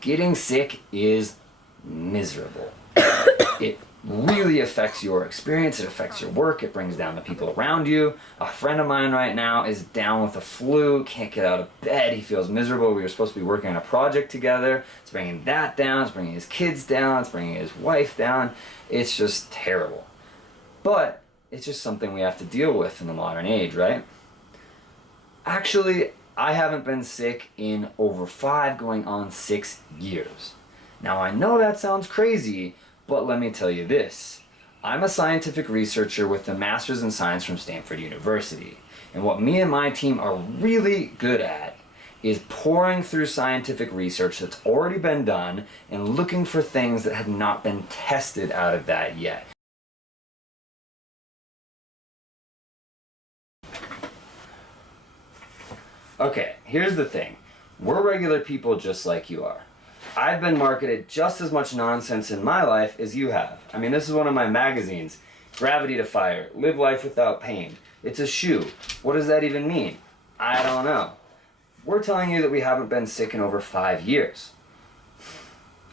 Getting sick is miserable. It really affects your experience, it affects your work, it brings down the people around you. A friend of mine right now is down with the flu, can't get out of bed, he feels miserable. We were supposed to be working on a project together. It's bringing that down, it's bringing his kids down, it's bringing his wife down. It's just terrible. But it's just something we have to deal with in the modern age, right? Actually, I haven't been sick in over 5 going on 6 years. Now I know that sounds crazy, but let me tell you this. I'm a scientific researcher with a master's in science from Stanford University. And what me and my team are really good at is pouring through scientific research that's already been done and looking for things that have not been tested out of that yet. Okay, here's the thing. We're regular people just like you are. I've been marketed just as much nonsense in my life as you have. I mean, this is one of my magazines. Gravity to Fire, Live Life Without Pain. It's a shoe. What does that even mean? I don't know. We're telling you that we haven't been sick in over 5 years.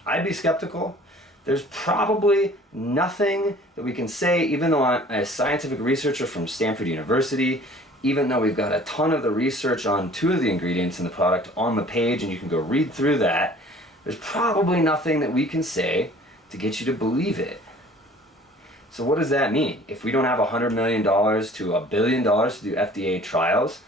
I'd be skeptical. There's probably nothing that we can say, even though I'm a scientific researcher from Stanford University, even though we've got a ton of the research on 2 of the ingredients in the product on the page, and you can go read through that, there's probably nothing that we can say to get you to believe it. So what does that mean? If we don't have $100 million to $1 billion to do FDA trials,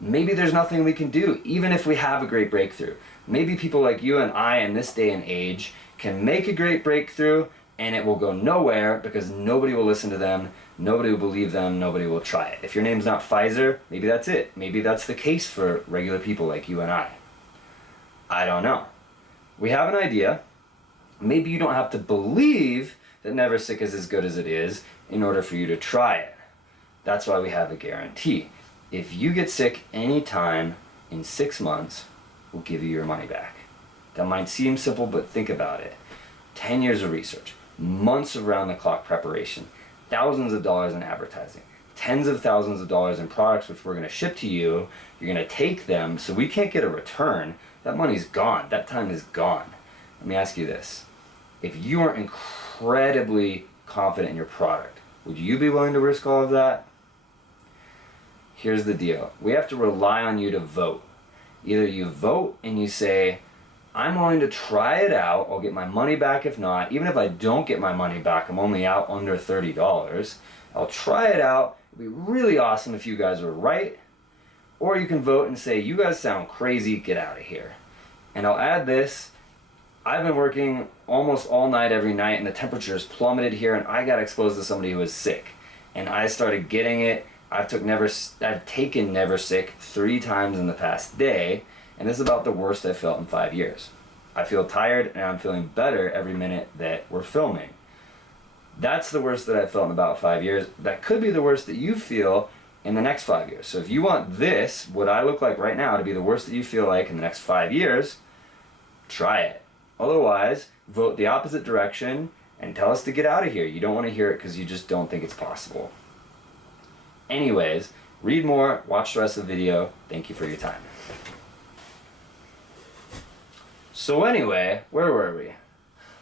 maybe there's nothing we can do, even if we have a great breakthrough. Maybe people like you and I in this day and age can make a great breakthrough and it will go nowhere because nobody will listen to them, nobody will believe them, nobody will try it. If your name's not Pfizer, maybe that's it. Maybe that's the case for regular people like you and I. I don't know. We have an idea. Maybe you don't have to believe that NeverSick is as good as it is in order for you to try it. That's why we have a guarantee. If you get sick anytime in 6 months, we'll give you your money back. That might seem simple, but think about it. 10 years of research, months of round-the-clock preparation, thousands of dollars in advertising, tens of thousands of dollars in products which we're going to ship to you. You're going to take them, so we can't get a return. That money's gone. That time is gone. Let me ask you this. If you are incredibly confident in your product, would you be willing to risk all of that? Here's the deal. We have to rely on you to vote. Either you vote and you say, I'm willing to try it out, I'll get my money back if not. Even if I don't get my money back, I'm only out under $30. I'll try it out. It'd be really awesome if you guys were right. Or you can vote and say, you guys sound crazy, get out of here. And I'll add this, I've been working almost all night every night and the temperature has plummeted here and I got exposed to somebody who was sick. And I started getting it. I've taken NeverSick 3 times in the past day, and this is about the worst I've felt in 5 years. I feel tired and I'm feeling better every minute that we're filming. That's the worst that I've felt in about 5 years. That could be the worst that you feel in the next 5 years. So if you want this, what I look like right now, to be the worst that you feel like in the next 5 years, try it. Otherwise, vote the opposite direction and tell us to get out of here. You don't want to hear it because you just don't think it's possible. Anyways, read more, watch the rest of the video. Thank you for your time. So anyway, where were we?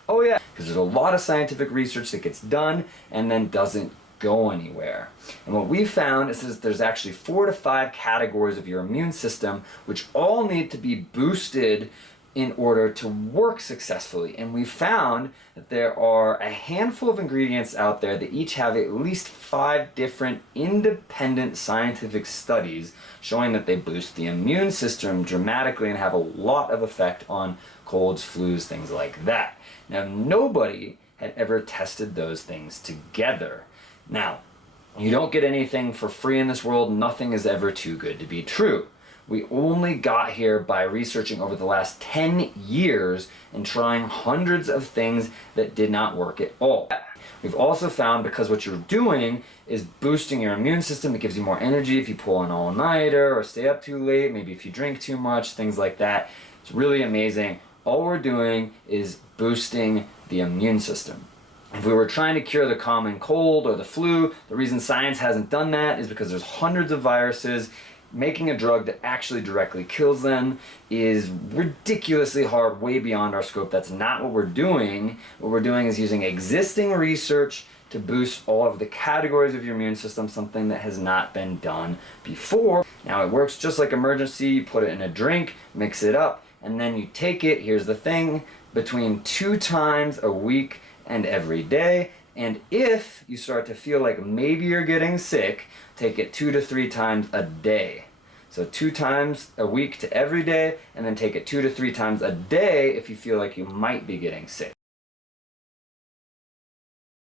Oh yeah, because there's a lot of scientific research that gets done and then doesn't go anywhere. And what we found is that there's actually 4 to 5 categories of your immune system which all need to be boosted in order to work successfully. And we found that there are a handful of ingredients out there that each have at least 5 different independent scientific studies showing that they boost the immune system dramatically and have a lot of effect on colds, flus, things like that. Now, nobody had ever tested those things together. Now, you don't get anything for free in this world. Nothing is ever too good to be true. We only got here by researching over the last 10 years and trying hundreds of things that did not work at all. We've also found, because what you're doing is boosting your immune system, it gives you more energy if you pull an all-nighter or stay up too late, maybe if you drink too much, things like that. It's really amazing. All we're doing is boosting the immune system. If we were trying to cure the common cold or the flu, the reason science hasn't done that is because there's hundreds of viruses making a drug that actually directly kills them is ridiculously hard, way beyond our scope. That's not what we're doing. What we're doing is using existing research to boost all of the categories of your immune system, something that has not been done before. Now it works just like emergency. You put it in a drink, mix it up, and then you take it, here's the thing, between 2 times a week and every day. And if you start to feel like maybe you're getting sick, take it 2 to 3 times a day. So 2 times a week to every day, and then take it 2 to 3 times a day if you feel like you might be getting sick.